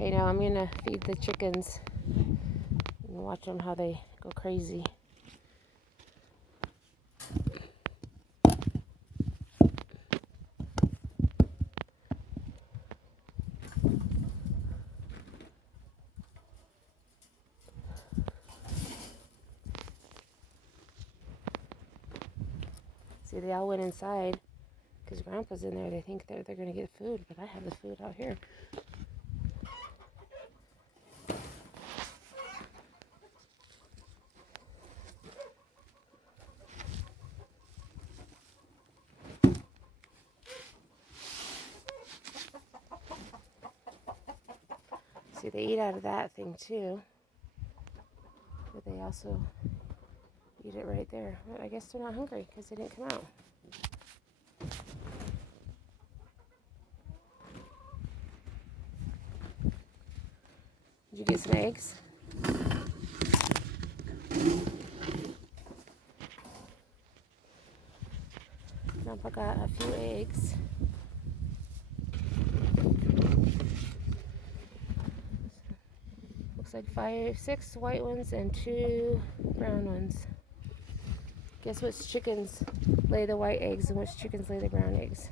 Okay, now I'm gonna feed the chickens and watch them how they go crazy. See, they all went inside because Grandpa's in there. They think they're gonna get food, but I have the food out here. See, they eat out of that thing too, but they also eat it right there. But I guess they're not hungry because they didn't come out. Did you get some eggs? Grandpa got a few eggs. Looks like 6 white ones and 2 brown ones. Guess which chickens lay the white eggs and which chickens lay the brown eggs?